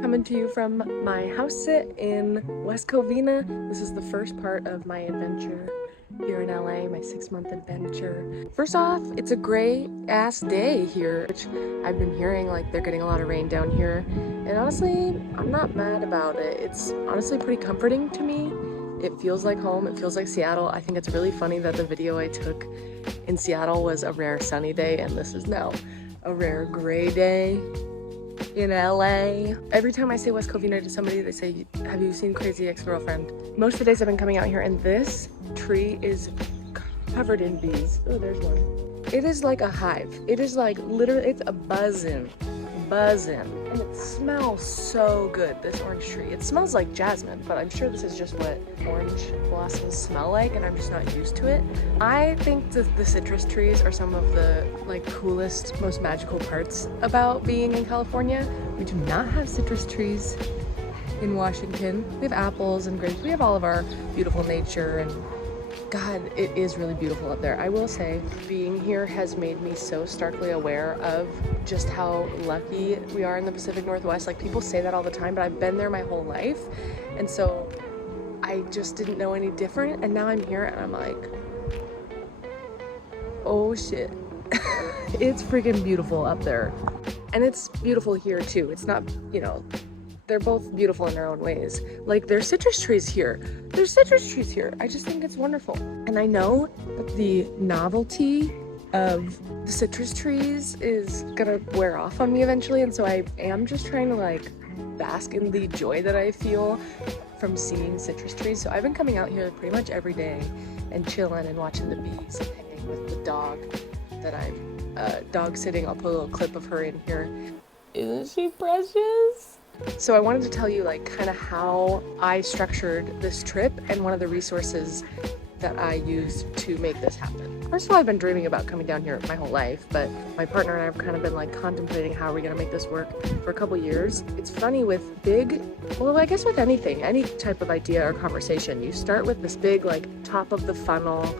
Coming to you from my house sit in West Covina. This is the first part of my adventure here in LA, my 6-month adventure. First off, it's a gray ass day here, which I've been hearing like they're getting a lot of rain down here. And honestly, I'm not mad about it. It's honestly pretty comforting to me. It feels like home, it feels like Seattle. I think it's really funny that the video I took in Seattle was a rare sunny day, and this is now a rare gray day in LA. Every time I say West Covina to somebody, they say, have you seen Crazy Ex-Girlfriend? Most of the days I've been coming out here and this tree is covered in bees. Oh, there's one. It is like a hive. It is like literally, it's a buzzing. And it smells so good, this orange tree. It smells like jasmine, but I'm sure this is just what orange blossoms smell like, and I'm just not used to it. I think the citrus trees are some of the like coolest, most magical parts about being in California. We do not have citrus trees in Washington. We have apples and grapes. We have all of our beautiful nature, and God, it is really beautiful up there. I will say, being here has made me so starkly aware of just how lucky we are in the Pacific Northwest. Like, people say that all the time, but I've been there my whole life. And so I just didn't know any different. And now I'm here and I'm like, oh shit. It's freaking beautiful up there. And it's beautiful here too. It's not, you know, they're both beautiful in their own ways. Like, there's citrus trees here. There's citrus trees here. I just think it's wonderful. And I know that the novelty of the citrus trees is gonna wear off on me eventually. And so I am just trying to like bask in the joy that I feel from seeing citrus trees. So I've been coming out here pretty much every day and chilling and watching the bees and hanging with the dog that I'm dog sitting. I'll put a little clip of her in here. Isn't she precious? So I wanted to tell you like kind of how I structured this trip and one of the resources that I used to make this happen. First of all, I've been dreaming about coming down here my whole life, but my partner and I have kind of been like contemplating how are we gonna make this work for a couple years. It's funny with I guess with anything, any type of idea or conversation, you start with this big like top of the funnel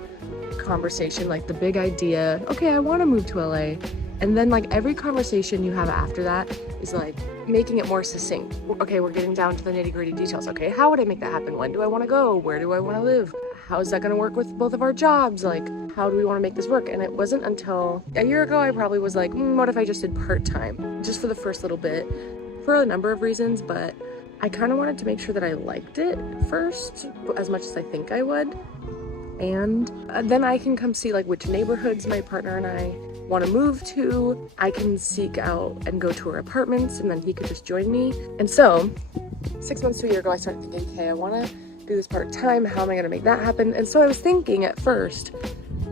conversation, like the big idea, okay, I wanna move to LA. And then like every conversation you have after that is like making it more succinct. Okay, we're getting down to the nitty-gritty details. Okay, how would I make that happen? When do I want to go? Where do I want to live? How is that going to work with both of our jobs? Like, how do we want to make this work? And it wasn't until a year ago I probably was like, what if I just did part-time? Just for the first little bit, for a number of reasons, but I kind of wanted to make sure that I liked it first, as much as I think I would. And then I can come see like which neighborhoods my partner and I want to move to. I can seek out and go tour apartments, and then he could just join me. And so 6 months to a year ago, I started thinking, okay, I want to do this part-time. How am I going to make that happen? And so I was thinking at first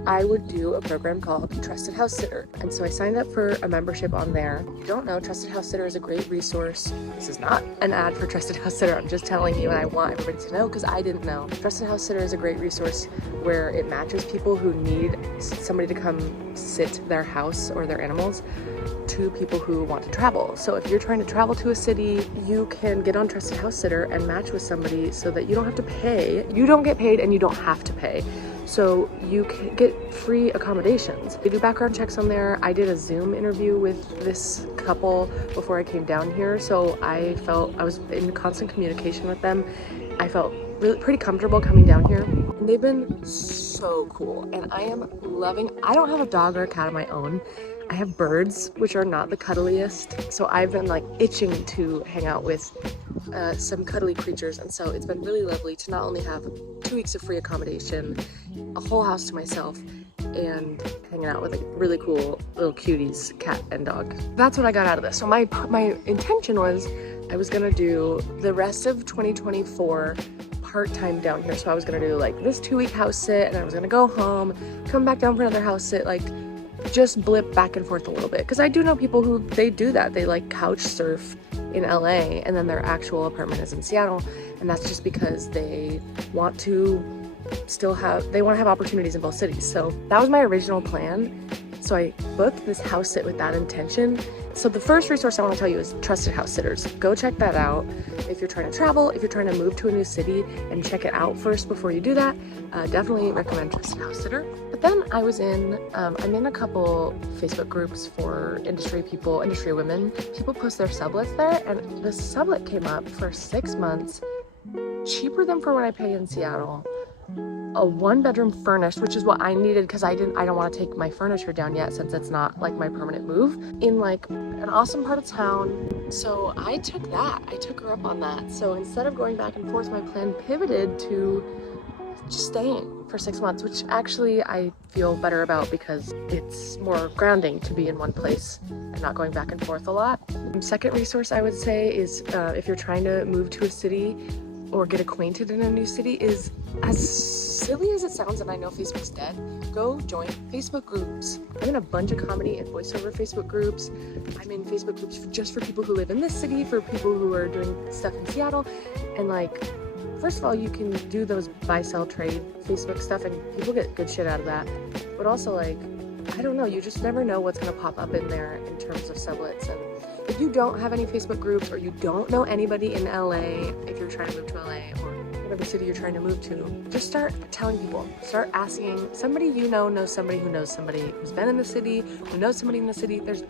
I would do a program called Trusted House Sitter. And so I signed up for a membership on there. If you don't know, Trusted House Sitter is a great resource. This is not an ad for Trusted House Sitter. I'm just telling you, and I want everybody to know because I didn't know. Trusted House Sitter is a great resource where it matches people who need somebody to come sit their house or their animals to people who want to travel. So if you're trying to travel to a city, you can get on Trusted House Sitter and match with somebody so that you don't have to pay. You don't get paid and you don't have to pay. So you can get free accommodations. They do background checks on there. I did a Zoom interview with this couple before I came down here. So I felt I was in constant communication with them. I felt really pretty comfortable coming down here. And they've been so cool. And I am loving, I don't have a dog or a cat of my own. I have birds, which are not the cuddliest. So I've been like itching to hang out with some cuddly creatures. And so it's been really lovely to not only have 2 weeks of free accommodation, a whole house to myself, and hanging out with like really cool little cuties, cat and dog. That's what I got out of this. So my intention was I was gonna do the rest of 2024 part-time down here. So I was gonna do like this 2-week house sit, and I was gonna go home, come back down for another house sit, like just blip back and forth a little bit. Because I do know people who they do that. They like couch surf in LA and then their actual apartment is in Seattle, and that's just because they want to have opportunities in both cities. So that was my original plan. So I booked this house sit with that intention. So the first resource I want to tell you is Trusted House Sitters. Go check that out. If you're trying to travel, if you're trying to move to a new city and check it out first before you do that, definitely recommend Trusted House Sitter. But then I'm in a couple Facebook groups for industry people, industry women. People post their sublets there, and the sublet came up for 6 months, cheaper than for what I pay in Seattle. A 1-bedroom furnished, which is what I needed because I don't want to take my furniture down yet since it's not like my permanent move, in like an awesome part of town. So I took her up on that. So instead of going back and forth, my plan pivoted to just staying for 6 months, which actually I feel better about because it's more grounding to be in one place and not going back and forth a lot. Second resource I would say is if you're trying to move to a city or get acquainted in a new city, is, as silly as it sounds, and I know Facebook's dead, go join Facebook groups. I'm in a bunch of comedy and voiceover Facebook groups. I'm in Facebook groups just for people who live in this city, for people who are doing stuff in Seattle. And like, first of all, you can do those buy, sell, trade Facebook stuff and people get good shit out of that. But also like, I don't know, you just never know what's gonna pop up in there in terms of sublets. And if you don't have any Facebook groups or you don't know anybody in LA, if you're trying to move to LA or whatever city you're trying to move to, just start telling people. Start asking. Somebody you know knows somebody who knows somebody who's been in the city, who knows somebody in the city. There's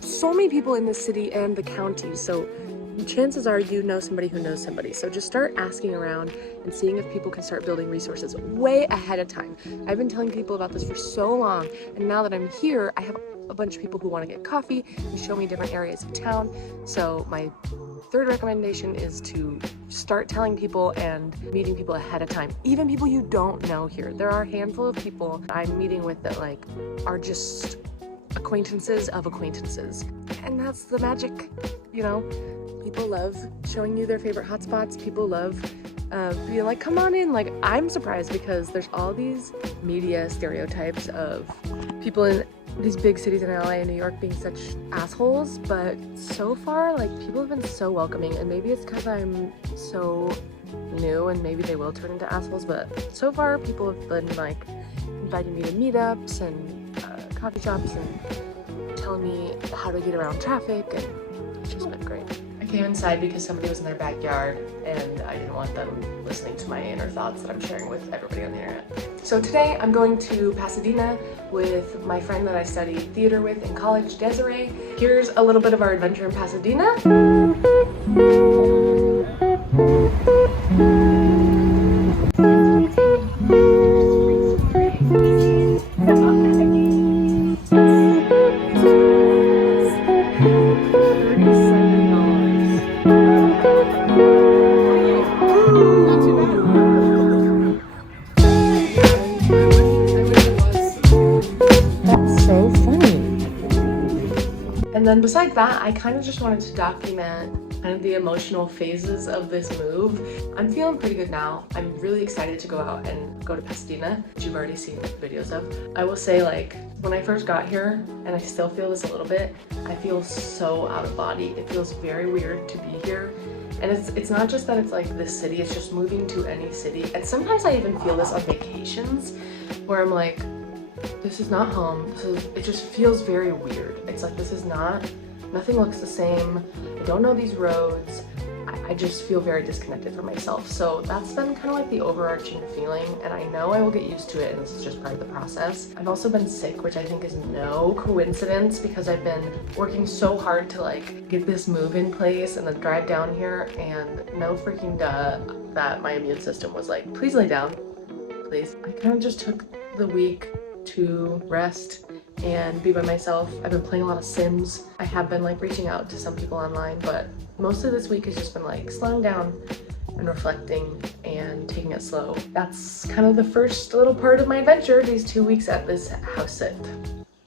so many people in this city and the county, so chances are you know somebody who knows somebody. So just start asking around and seeing if people can start building resources way ahead of time. I've been telling people about this for so long, and now that I'm here, I have a bunch of people who want to get coffee and show me different areas of town. So my third recommendation is to start telling people and meeting people ahead of time, even people you don't know here. There are a handful of people I'm meeting with that like are just acquaintances of acquaintances, and that's the magic, you know. People love showing you their favorite hotspots. People love being like, come on in. Like, I'm surprised because there's all these media stereotypes of people in these big cities in LA and New York being such assholes, but so far, like, people have been so welcoming, and maybe it's because I'm so new and maybe they will turn into assholes, but so far people have been like inviting me to meetups and coffee shops and telling me how to get around traffic, and it's just been great. I came inside because somebody was in their backyard and I didn't want them listening to my inner thoughts that I'm sharing with everybody on the internet. So today I'm going to Pasadena with my friend that I studied theater with in college, Desiree. Here's a little bit of our adventure in Pasadena. And then besides that, I kind of just wanted to document kind of the emotional phases of this move. I'm feeling pretty good now. I'm really excited to go out and go to Pasadena, which you've already seen videos of. I will say, like, when I first got here, and I still feel this a little bit, I feel so out of body. It feels very weird to be here. And it's not just that it's like this city, it's just moving to any city. And sometimes I even feel this on vacations where I'm like, this is not home. It just feels very weird. It's like, nothing looks the same. I don't know these roads. I just feel very disconnected from myself. So that's been kind of like the overarching feeling, and I know I will get used to it, and this is just part of the process. I've also been sick, which I think is no coincidence because I've been working so hard to like get this move in place and then drive down here, and no freaking duh that my immune system was like, please lay down, please. I kind of just took the week to rest and be by myself. I've been playing a lot of Sims. I have been like reaching out to some people online, but most of this week has just been like slowing down and reflecting and taking it slow. That's kind of the first little part of my adventure, these 2 weeks at this house sit.